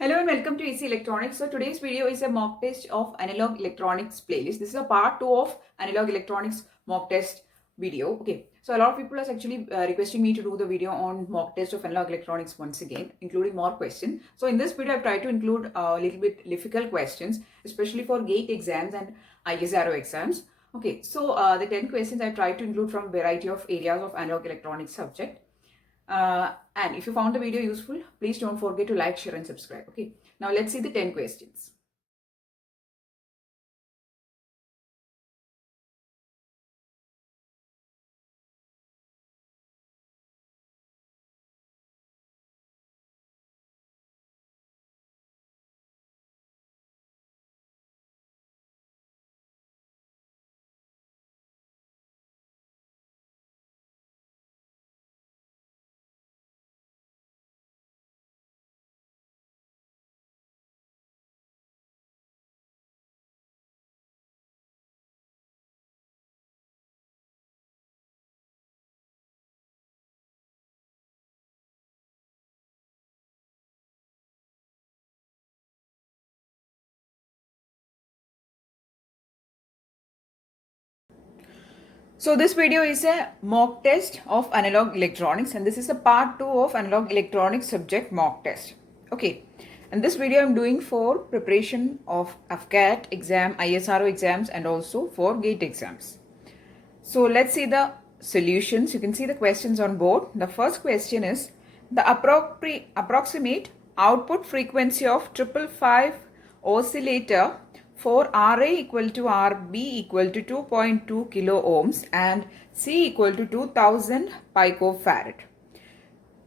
Hello and welcome to ESE Electronics. So today's video is a mock test of analog electronics playlist. This is a part 2 of analog electronics mock test video. Okay, so a lot of people are actually requesting me to do the video on mock test of analog electronics once again, including more questions. So in this video, I've tried to include a little bit difficult questions, especially for gate exams and ISRO exams. Okay, so the 10 questions I've tried to include from a variety of areas of analog electronics subject. And if you found the video useful, please don't forget to like, share and subscribe. Okay, now let's see the 10 questions. So this video is a mock test of analog electronics, and this is a part 2 of analog electronics subject mock test. Okay, and this video I'm doing for preparation of AFCAT exam, ISRO exams and also for gate exams. So let's see the solutions. You can see the questions on board. The first question is the approximate output frequency of 555 oscillator for RA equal to RB equal to 2.2 kilo ohms and C equal to 2000 picofarad.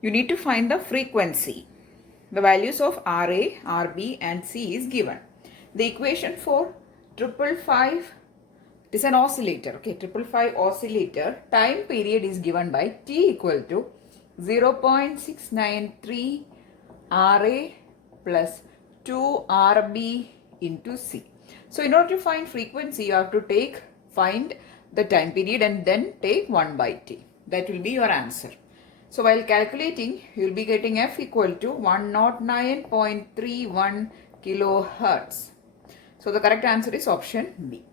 You need to find the frequency. The values of RA, RB and C is given. The equation for 555, it is an oscillator. Okay, 555 oscillator time period is given by T equal to 0.693 RA plus 2 RB into C. So in order to find frequency, you have to find the time period and then take 1 by T. That will be your answer. So while calculating, you will be getting F equal to 109.31 kilohertz. So the correct answer is option B.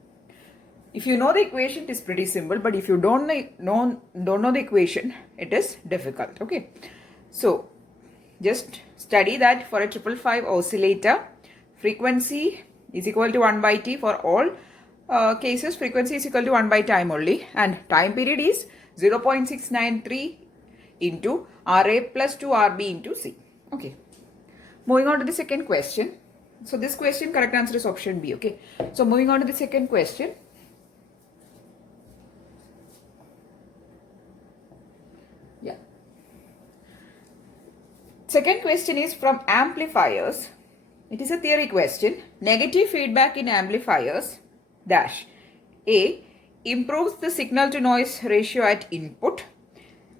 If you know the equation, it is pretty simple, but if you don't know the equation, it is difficult. Okay, so just study that for a 555 oscillator, frequency is equal to 1 by T for all cases. Frequency is equal to 1 by time only, and time period is 0.693 into RA plus 2 RB into C. Okay, moving on to the second question. So this question, correct answer is option B. Okay, so moving on to the second question. Yeah. Second question is from amplifiers. It is a theory question. Negative feedback in amplifiers dash A improves the signal to noise ratio at input.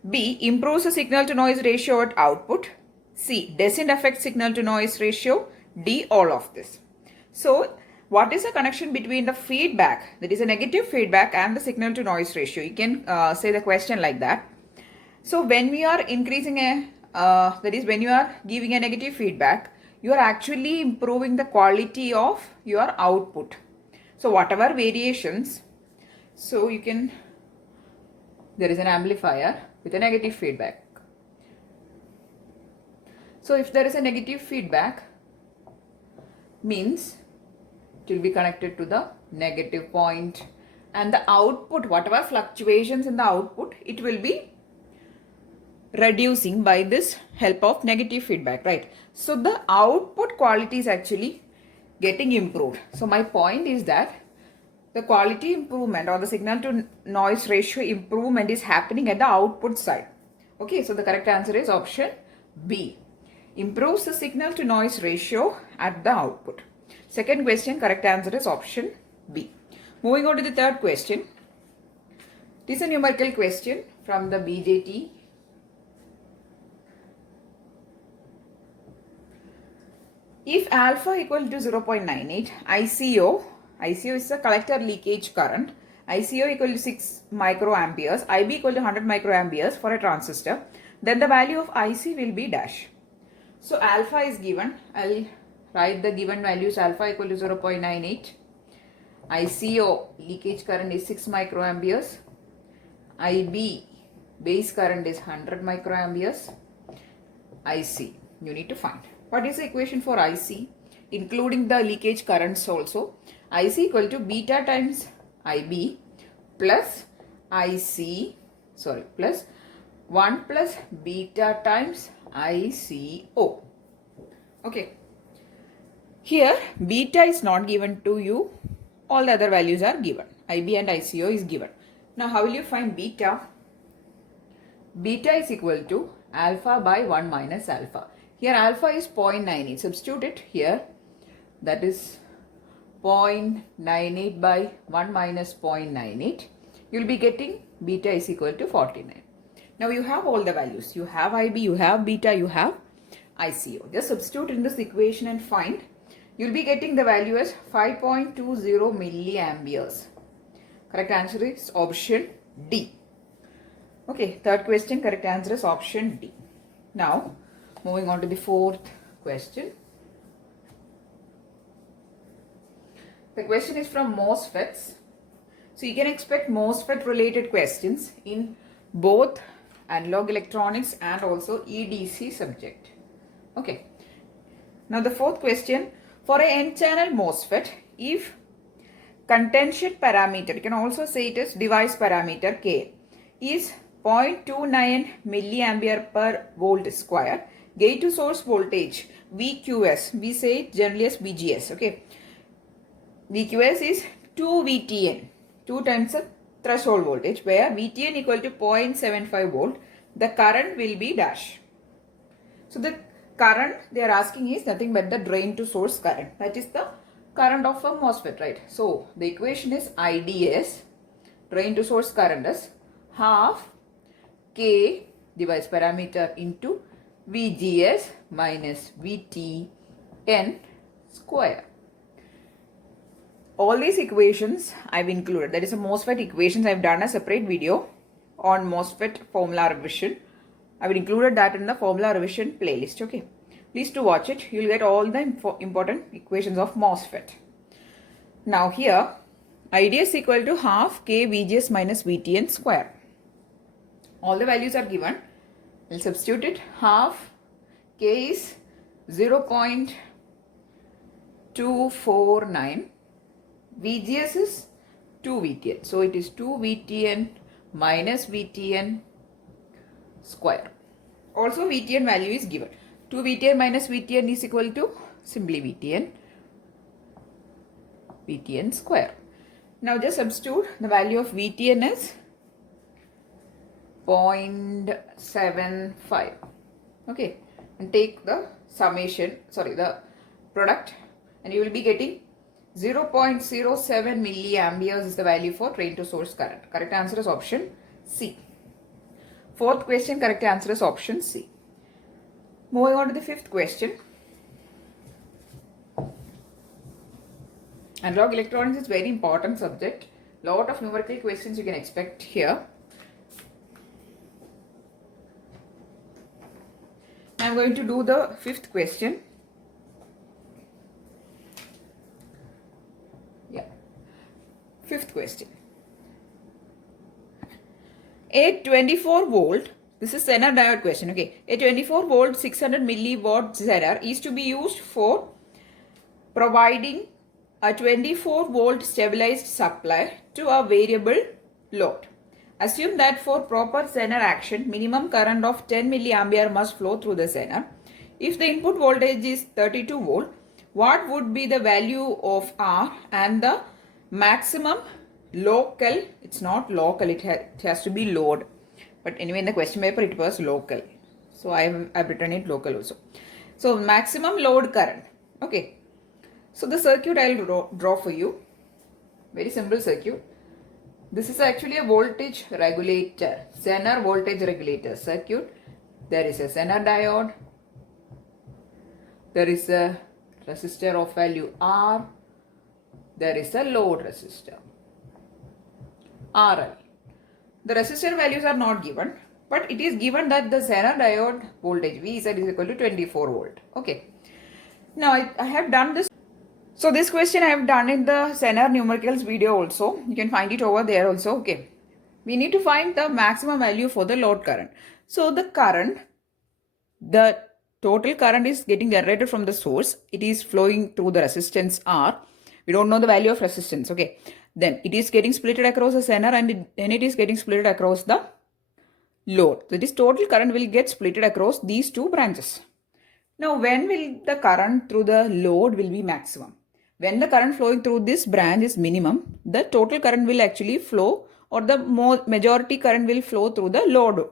B improves the signal to noise ratio at output. C doesn't affect signal to noise ratio. D all of this. So what is the connection between the feedback, that is a negative feedback, and the signal to noise ratio? You can say the question like that. So when we are increasing that is when you are giving a negative feedback, you are actually improving the quality of your output. So whatever variations, so you can, there is an amplifier with a negative feedback. So if there is a negative feedback, means it will be connected to the negative point, and the output, whatever fluctuations in the output, it will be reducing by this help of negative feedback, right? So the output quality is actually getting improved. So my point is that the quality improvement or the signal to noise ratio improvement is happening at the output side. Okay, so the correct answer is option B. Improves the signal to noise ratio at the output. Second question, correct answer is option B. Moving on to the third question. This is a numerical question from the BJT. If alpha equal to 0.98, ICO is the collector leakage current, ICO equal to 6 microamperes, IB equal to 100 microamperes for a transistor, then the value of IC will be dash. So alpha is given. I'll write the given values. Alpha equal to 0.98. ICO leakage current is 6 microamperes. IB base current is 100 microamperes. IC you need to find. What is the equation for IC? Including the leakage currents also. IC equal to beta times IB plus plus 1 plus beta times ICO. Okay. Here beta is not given to you. All the other values are given. IB and ICO is given. Now how will you find beta? Beta is equal to alpha by 1 minus alpha. Here alpha is 0.98. Substitute it here. That is 0.98 by 1 minus 0.98. You will be getting beta is equal to 49. Now you have all the values. You have IB, you have beta, you have ICO. Just substitute in this equation and find. You will be getting the value as 5.20 milliamperes. Correct answer is option D. Okay, third question, correct answer is option D. Now, moving on to the fourth question. The question is from MOSFETs. So you can expect MOSFET related questions in both analog electronics and also EDC subject. Okay. Now the fourth question, for a n-channel MOSFET, if contention parameter, you can also say it as device parameter K, is 0.29 milliampere per volt square, gate to source voltage VQS, we say it generally as VGS, okay. VQS is 2 VTN, 2 times the threshold voltage, where VTN equal to 0.75 volt, the current will be dash. So the current they are asking is nothing but the drain to source current. That is the current of a MOSFET, right? So the equation is IDS, drain to source current, is half K device parameter into VGS minus VTN square. All these equations I've included. That is a MOSFET equations. I've done a separate video on MOSFET formula revision. I've included that in the formula revision playlist. Okay. Please do watch it. You'll get all the important equations of MOSFET. Now here, IDS equal to half K VGS minus VTN square. All the values are given. We'll substitute it. Half K is 0.249. VGS is 2 VTN. So it is 2 VTN minus VTN square. Also VTN value is given. 2 VTN minus VTN is equal to simply VTN square. Now just substitute the value of VTN as 0.75. Okay. And take the the product, and you will be getting 0.07 milliamperes is the value for drain to source current. Correct answer is option C. Fourth question, correct answer is option C. Moving on to the fifth question. Analog electronics is very important subject. Lot of numerical questions you can expect here. I am going to do the fifth question. Fifth question. A 24 volt, this is Zener diode question, okay. A 24 volt 600 milliwatt Zener is to be used for providing a 24 volt stabilized supply to a variable load. Assume that for proper Zener action, minimum current of 10 milliampere must flow through the Zener. If the input voltage is 32 volt, what would be the value of R and the maximum local? It's not local, it has to be load, but anyway in the question paper it was local, so I've written it local also. So maximum load current. Okay, so the circuit I'll draw for you. Very simple circuit. This is actually a voltage regulator, Zener voltage regulator circuit. There is a Zener diode, there is a resistor of value R, there is a load resistor RL. The resistor values are not given. But it is given that the Zener diode voltage VZ is equal to 24 volt. Okay. Now I have done this. So this question I have done in the Zener numericals video also. You can find it over there also. Okay. We need to find the maximum value for the load current. So the total current is getting generated from the source. It is flowing through the resistance R. We don't know the value of resistance. Okay. Then it is getting split across the Zener and then it is getting split across the load. So this total current will get split across these two branches. Now when will the current through the load will be maximum? When the current flowing through this branch is minimum, the total current will actually flow, or the majority current will flow through the load.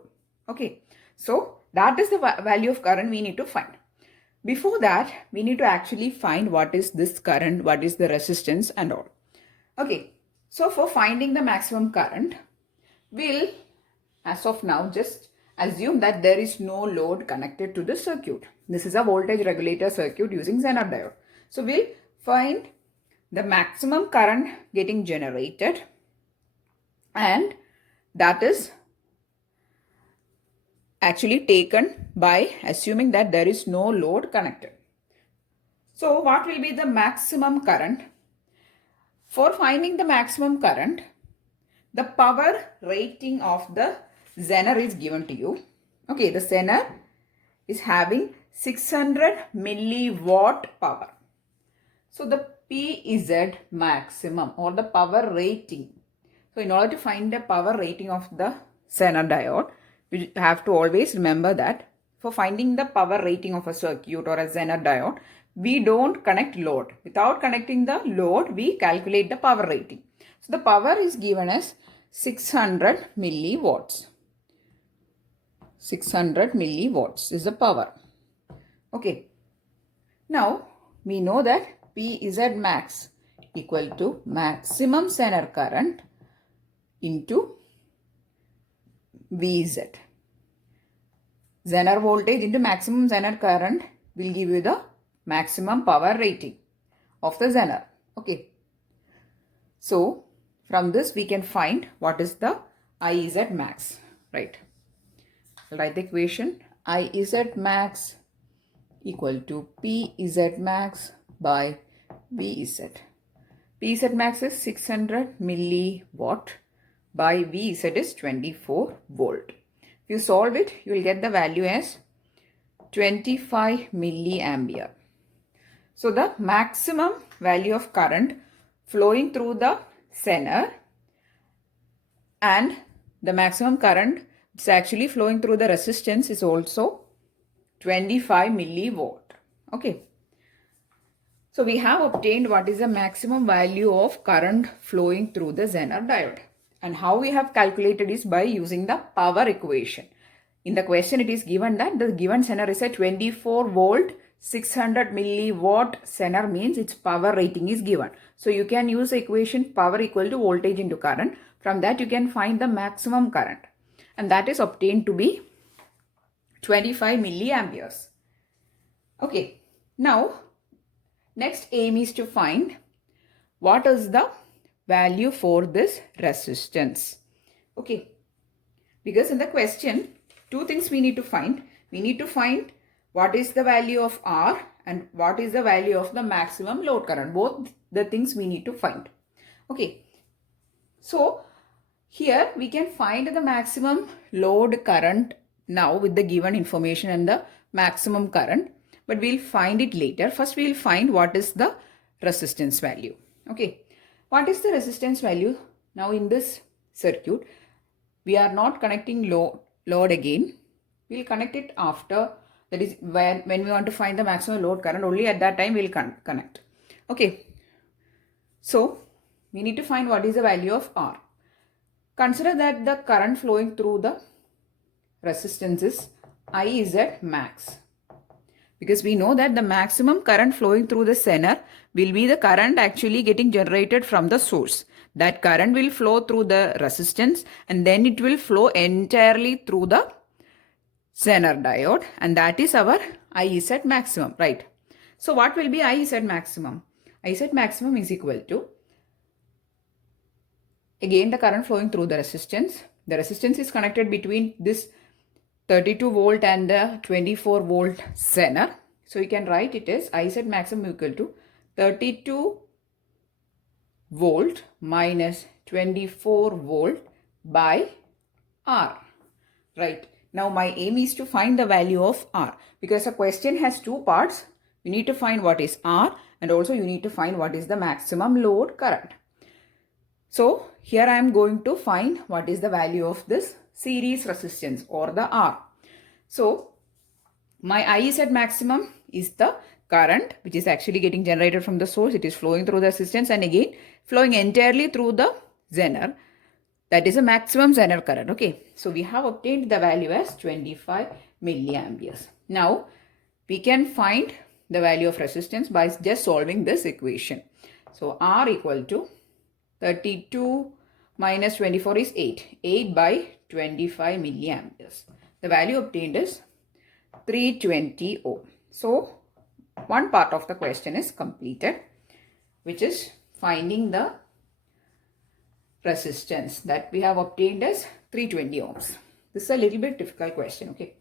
Okay. So that is the value of current we need to find. Before that, we need to actually find what is this current, what is the resistance and all. Okay. So for finding the maximum current, we'll as of now just assume that there is no load connected to the circuit. This is a voltage regulator circuit using Zener diode. So we'll find the maximum current getting generated, and that is actually taken by assuming that there is no load connected. So what will be the maximum current? For finding the maximum current, the power rating of the Zener is given to you. Okay, the Zener is having 600 milliwatt power. So the PZ maximum or the power rating. So in order to find the power rating of the Zener diode, you have to always remember that for finding the power rating of a circuit or a Zener diode, we don't connect load. Without connecting the load, we calculate the power rating. So the power is given as 600 milliwatts. 600 milliwatts is the power. Okay. Now we know that PZ max equal to maximum Zener current into VZ. Zener voltage into maximum Zener current will give you the maximum power rating of the Zener. Okay. So from this we can find what is the IZ max. Right. I'll write the equation. IZ max equal to PZ max by VZ. PZ max is 600 milliwatt by VZ is 24 volt. If you solve it, you will get the value as 25 milliampere. So the maximum value of current flowing through the Zener and the maximum current is actually flowing through the resistance is also 25 milliwatt. Okay. So we have obtained what is the maximum value of current flowing through the Zener diode. And how we have calculated is by using the power equation. In the question it is given that the given Zener is a 24 volt 600 milliwatt Zener, means its power rating is given. So you can use the equation power equal to voltage into current. From that you can find the maximum current, and that is obtained to be 25 milliamperes. Okay. Now next aim is to find what is the value for this resistance. Okay. Because in the question, two things we need to find. We need to find what is the value of R and what is the value of the maximum load current. Both the things we need to find. Okay. So here we can find the maximum load current now with the given information and the maximum current. But we'll find it later. First we'll find what is the resistance value. Okay. What is the resistance value? Now in this circuit, we are not connecting load again. We'll connect it after. That is when we want to find the maximum load current, only at that time we'll connect. Okay. So we need to find what is the value of R. Consider that the current flowing through the resistance is IZ max. Because we know that the maximum current flowing through the Zener will be the current actually getting generated from the source. That current will flow through the resistance and then it will flow entirely through the Zener diode, and that is our IZ maximum, right? So what will be IZ maximum? IZ maximum is equal to, again, the current flowing through the resistance. The resistance is connected between this 32 volt and 24 volt Zener. So you can write it as I set maximum equal to 32 volt minus 24 volt by R. Right. Now my aim is to find the value of R because a question has two parts. You need to find what is R and also you need to find what is the maximum load current. So here I am going to find what is the value of this series resistance or the R. So my I set maximum is the current which is actually getting generated from the source. It is flowing through the resistance and again flowing entirely through the Zener. That is a maximum Zener current. Okay, so we have obtained the value as 25 milliamperes. Now we can find the value of resistance by just solving this equation. So R equal to 32 minus 24 is 8. 8 by 25 milliamperes. The value obtained is 320 ohm. So one part of the question is completed, which is finding the resistance that we have obtained as 320 ohms. This is a little bit difficult question. Okay,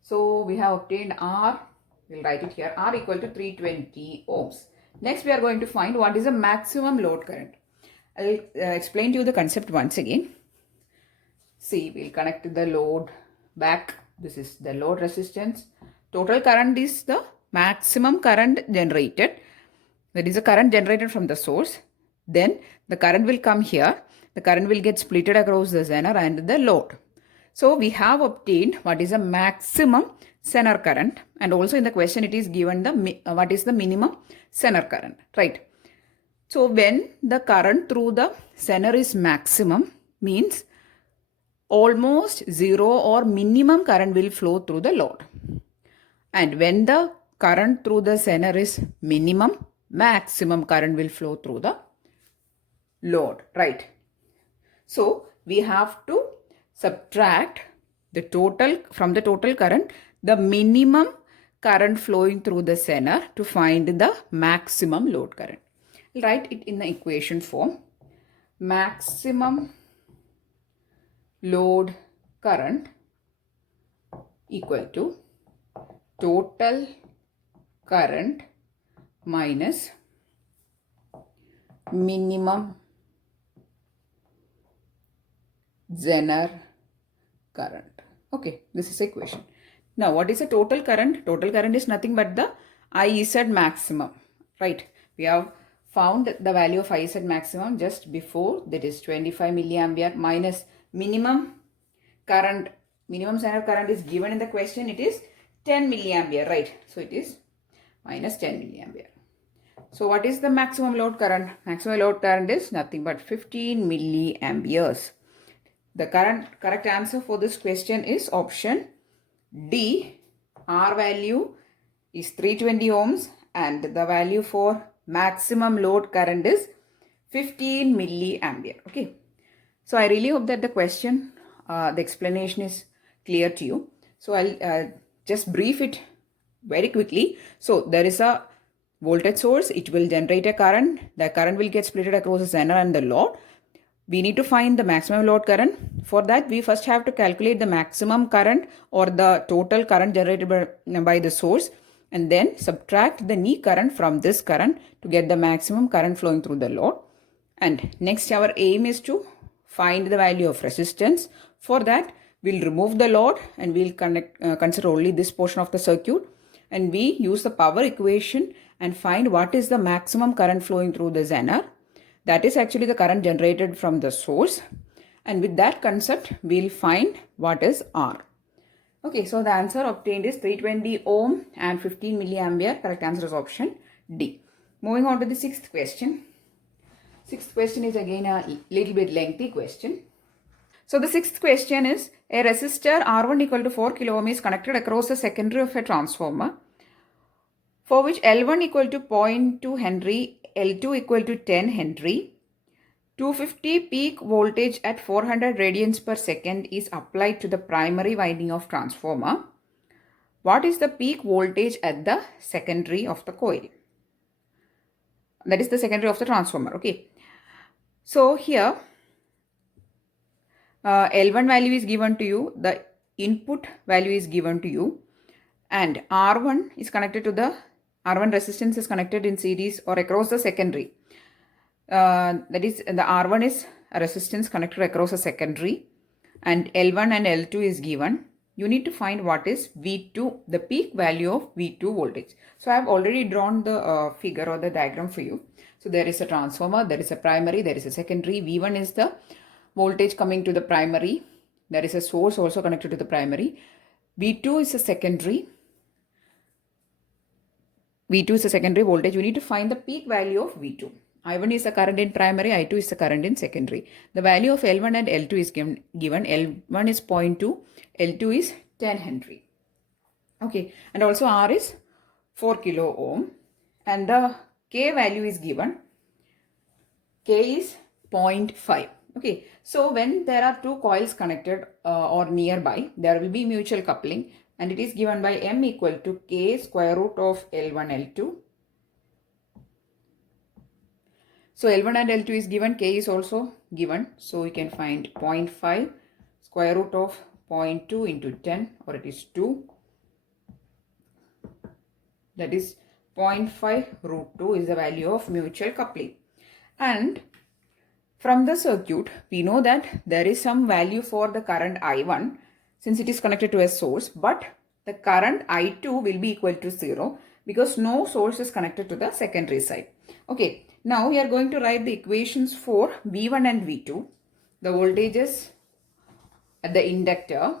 so we have obtained R. We'll write it here. R equal to 320 ohms. Next, we are going to find what is the maximum load current. I'll explain to you the concept once again. See, we'll connect the load back. This is the load resistance. Total current is the maximum current generated. That is the current generated from the source. Then the current will come here. The current will get splitted across the Zener and the load. So we have obtained what is the maximum Zener current, and also in the question it is given the what is the minimum Zener current, right? So when the current through the Zener is maximum, means almost zero or minimum current will flow through the load. And when the current through the Zener is minimum, maximum current will flow through the load, right? So we have to subtract the total from the total current, the minimum current flowing through the Zener to find the maximum load current. Write it in the equation form. Maximum load current equal to total current minus minimum Zener current. Okay, this is equation. Now, what is the total current? Total current is nothing but the IZ maximum, right? We have found the value of IZ maximum just before, that is 25 milliampere minus minimum current. Minimum Zener current is given in the question. It is 10 milliampere, right? So it is minus 10 milliampere. So what is the maximum load current? Maximum load current is nothing but 15 milliamperes. The correct answer for this question is option D. R value is 320 ohms and the value for maximum load current is 15 milliampere. Okay. So I really hope that the question, the explanation is clear to you. So I'll just brief it very quickly. So there is a voltage source. It will generate a current. The current will get split across the Zener and the load. We need to find the maximum load current. For that, we first have to calculate the maximum current or the total current generated by the source, and then subtract the knee current from this current to get the maximum current flowing through the load. And next, our aim is to find the value of resistance. For that, we'll remove the load and we'll consider only this portion of the circuit, and we use the power equation and find what is the maximum current flowing through the Zener. That is actually the current generated from the source. And with that concept, we'll find what is R. Okay, so the answer obtained is 320 ohm and 15 milliampere. Correct answer is option D. Moving on to the sixth question. Sixth question is again a little bit lengthy question. So the sixth question is, a resistor R1 equal to 4 kilo ohm is connected across the secondary of a transformer, for which L1 equal to 0.2 Henry, L2 equal to 10 Henry. 250 peak voltage at 400 radians per second is applied to the primary winding of transformer. What is the peak voltage at the secondary of the coil? That is the secondary of the transformer. Okay. So here L1 value is given to you. The input value is given to you and R1 is connected to the R1 resistance is connected in series or across the secondary. That is, the R1 is a resistance connected across a secondary and L1 and L2 is given. You need to find what is V2, the peak value of V2 voltage. So I have already drawn the figure or the diagram for you. So there is a transformer, there is a primary, there is a secondary. V1 is the voltage coming to the primary. There is a source also connected to the primary. V2 is a secondary. V2 is a secondary voltage. You need to find the peak value of V2. I1 is the current in primary, I2 is the current in secondary. The value of L1 and L2 is given. L1 is 0.2, L2 is 10 Henry. Okay, and also R is 4 kilo ohm and the K value is given. K is 0.5. Okay, so when there are two coils connected or nearby, there will be mutual coupling and it is given by M equal to K square root of L1, L2. So L1 and L2 is given, K is also given. So we can find 0.5 square root of 0.2 into 10 or it is 2. That is 0.5 root 2 is the value of mutual coupling. And from the circuit, we know that there is some value for the current I1 since it is connected to a source, but the current I2 will be equal to 0 because no source is connected to the secondary side. Okay, now we are going to write the equations for V1 and V2. The voltages at the inductor,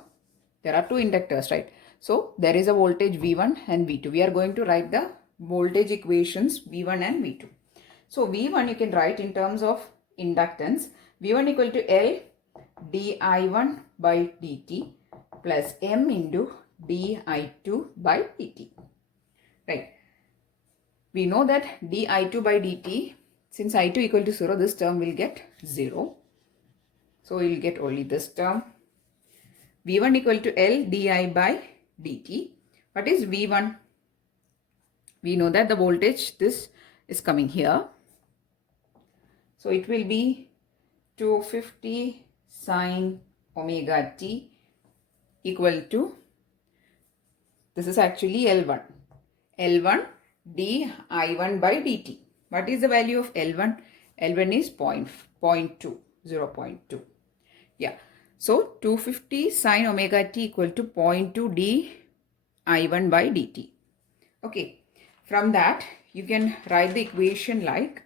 there are two inductors, right? So there is a voltage V1 and V2. We are going to write the voltage equations V1 and V2. So V1 you can write in terms of inductance. V1 equal to L di1 by dt plus M into di2 by dt. Right. We know that di2 by dt, since I2 equal to 0, this term will get 0. So we will get only this term. V1 equal to L di by dt. What is V1? We know that the voltage, this is coming here. So it will be 250 sine omega t equal to, this is actually L1. L1 di1 by dt. What is the value of L1? L1 is 0.2, 0.2. Yeah. So 250 sine omega t equal to 0.2 di1 by dt. Okay. From that, you can write the equation like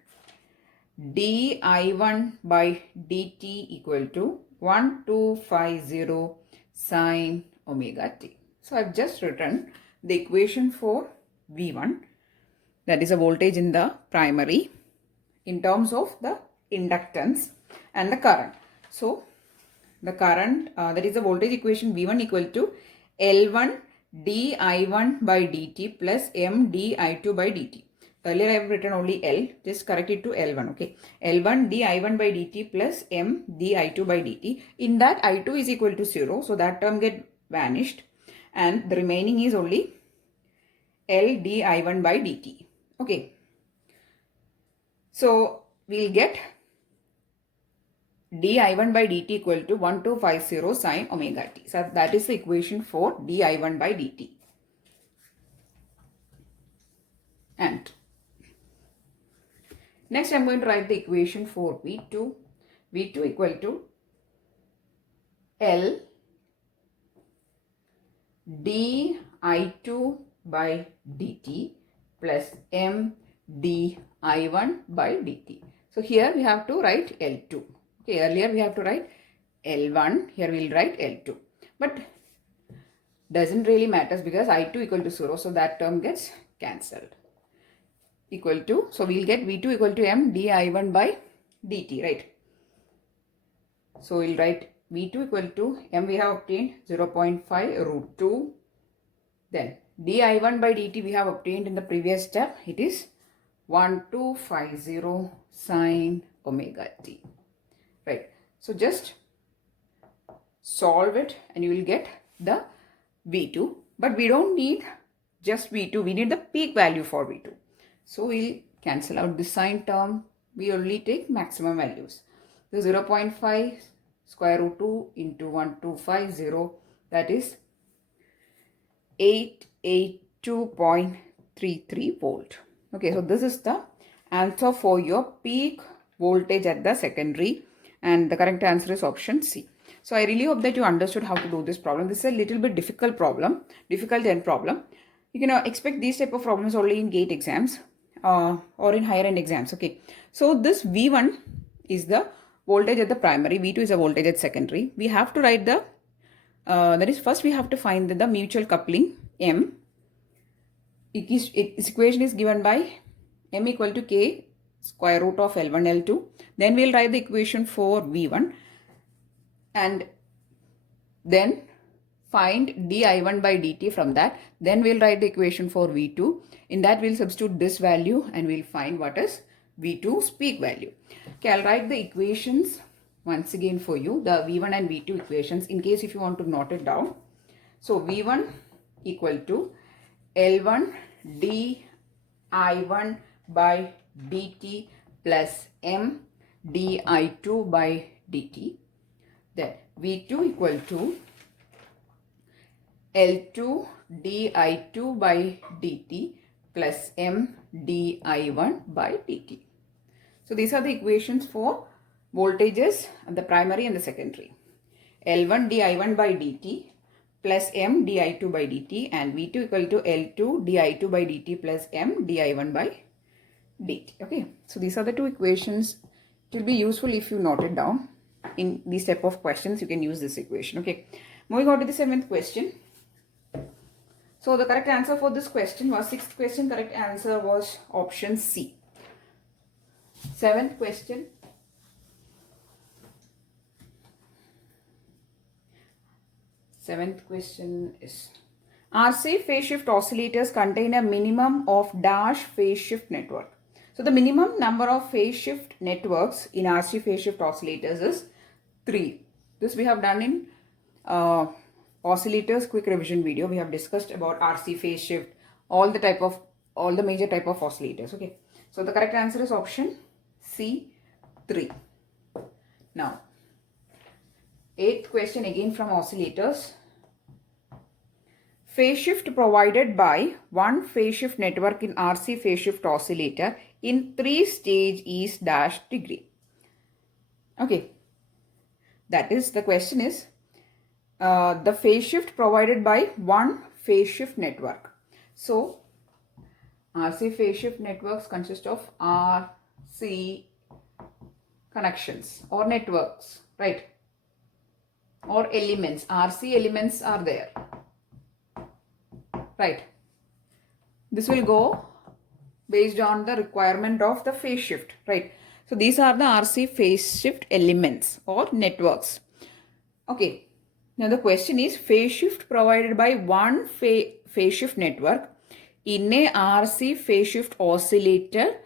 di1 by dt equal to 1250 sine omega t. So I've just written the equation for V1, that is a voltage in the primary, in terms of the inductance and the current. So the current, that is the voltage equation V1 equal to L1 di1 by dt plus M di2 by dt. Earlier I have written only L, just correct it to L1, okay. L1 di1 by dt plus M di2 by dt. In that I2 is equal to 0, so that term get vanished and the remaining is only L di1 by dt. Okay. So we'll get di1 by dt equal to 1250 sine omega t. So that is the equation for di1 by dt. And next I am going to write the equation for V2. V2 equal to L di2 by dt plus M di1 by dt. So here we have to write L2. Okay, earlier we have to write L1, here we will write L2. But doesn't really matters because I2 equal to 0, so that term gets cancelled. Equal to, so we will get V2 equal to M di1 by dt, right? So we will write V2 equal to M, we have obtained 0.5 root 2. Then di1 by dt we have obtained in the previous step. It is 1250 sine omega t. Right. So just solve it and you will get the V2. But we don't need just V2. We need the peak value for V2. So we'll cancel out this sign term. We only take maximum values. So 0.5 square root 2 into 1250 that is 882.33 volt. Okay, so this is the answer for your peak voltage at the secondary, and the correct answer is option C. So I really hope that you understood how to do this problem. This is a little bit difficult problem, difficult end problem. You can expect these type of problems only in GATE exams or in higher end exams. Okay, so this V1 is the voltage at the primary, V2 is a voltage at secondary. We have to write the that is, first we have to find the mutual coupling M. Its equation is given by M equal to K square root of L1 L2. Then we'll write the equation for V1 and then find di1 by dt from that. Then we'll write the equation for V2. In that we'll substitute this value and we'll find what is V2's peak value. Okay, I'll write the equations once again for you, the V1 and V2 equations, in case if you want to note it down. So V1 equal to L1 di1 by dt plus M di2 by dt. Then V2 equal to L2 di2 by dt plus M di1 by dt. So these are the equations for voltages at the primary and the secondary. L1 di1 by dt plus M di2 by dt, and V2 equal to L2 di2 by dt plus M di1 by dt. Okay, so these are the two equations. It will be useful if you note it down. In these type of questions, you can use this equation. Okay, moving on to the 7th question. So the correct answer for this question was 6th question. Correct answer was option C. 7th question. Seventh question is, RC phase shift oscillators contain a minimum of dash phase shift network. So the minimum number of phase shift networks in RC phase shift oscillators is 3. This we have done in oscillators quick revision video. We have discussed about RC phase shift, all the major type of oscillators. Okay, so the correct answer is option C, 3. Now 8th question again from oscillators. Phase shift provided by one phase shift network in RC phase shift oscillator in 3 stage is dash degree. Okay, that is, the question is the phase shift provided by one phase shift network. So RC phase shift networks consist of RC connections or networks, right? Or elements. RC elements are there, right? This will go based on the requirement of the phase shift, right? So these are the RC phase shift elements or networks. Okay, now the question is phase shift provided by one phase shift network in a RC phase shift oscillator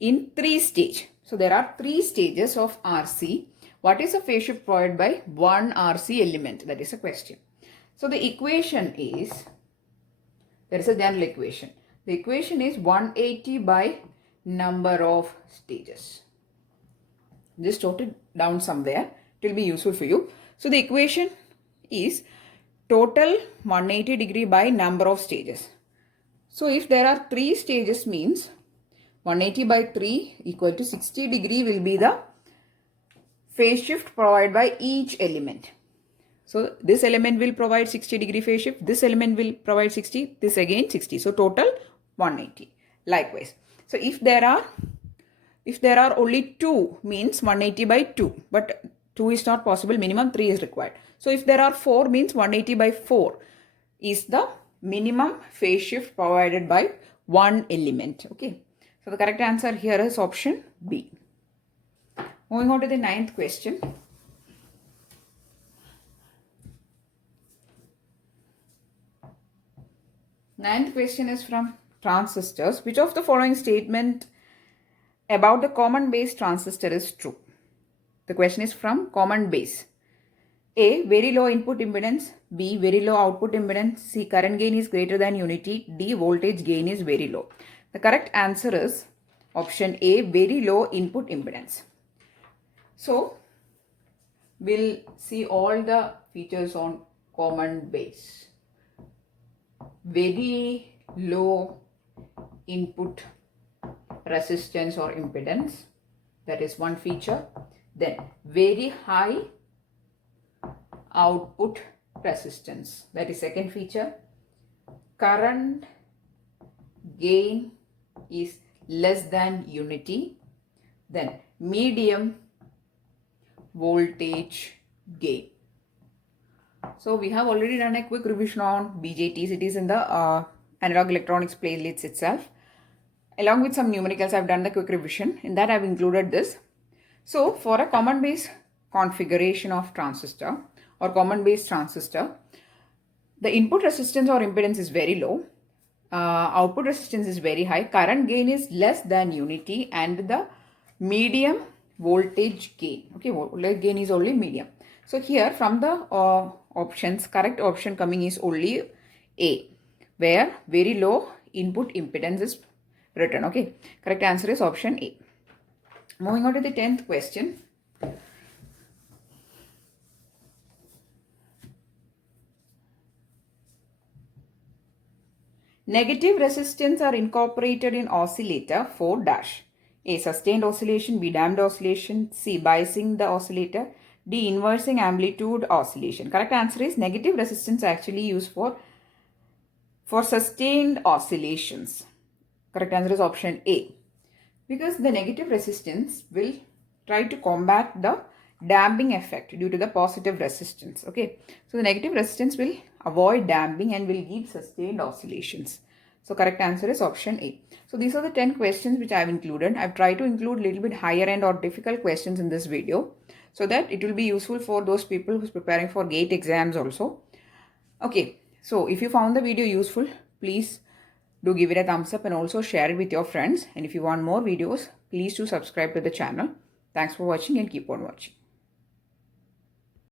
in 3 stage. So there are 3 stages of RC. What is a phase shift provided by one RC element? That is a question. So the equation is, there is a general equation. The equation is 180 by number of stages. Just jot it down somewhere. It will be useful for you. So the equation is total 180 degree by number of stages. So if there are 3 stages, means 180 by 3 equal to 60 degree will be the phase shift provided by each element. So this element will provide 60 degree phase shift, this element will provide 60, this again 60. So total 180. Likewise, so if there are only 2, means 180 by 2, but 2 is not possible, minimum 3 is required. So if there are 4, means 180 by 4 is the minimum phase shift provided by one element. Okay, so the correct answer here is option B. Moving on to the 9th question. Ninth question is from transistors. Which of the following statement about the common base transistor is true? The question is from common base. A, very low input impedance. B, very low output impedance. C, current gain is greater than unity. D, voltage gain is very low. The correct answer is option A, very low input impedance. So we'll see all the features on common base. Very low input resistance or impedance, that is one feature. Then very high output resistance, that is second feature. Current gain is less than unity. Then medium voltage gain. So we have already done a quick revision on BJTs. It is in the analog electronics playlist itself. Along with some numericals, I've done the quick revision. In that, I've included this. So for a common base configuration of transistor or common base transistor, the input resistance or impedance is very low. Output resistance is very high. Current gain is less than unity, and the medium voltage gain. Okay, voltage gain is only medium. So here from the options, correct option coming is only A, where very low input impedance is written. Okay, correct answer is option A. Moving on to the 10th question. Negative resistance are incorporated in oscillator for dash. A. Sustained oscillation. B. Damped oscillation. C. Biasing the oscillator. D. Inversing amplitude oscillation. Correct answer is negative resistance actually used for sustained oscillations. Correct answer is option A. Because the negative resistance will try to combat the damping effect due to the positive resistance. Okay. So the negative resistance will avoid damping and will give sustained oscillations. So correct answer is option A. So these are the 10 questions which I have included. I've tried to include a little bit higher end or difficult questions in this video so that it will be useful for those people who's preparing for GATE exams also. Okay. So if you found the video useful, please do give it a thumbs up and also share it with your friends. And if you want more videos, please do subscribe to the channel. Thanks for watching and keep on watching.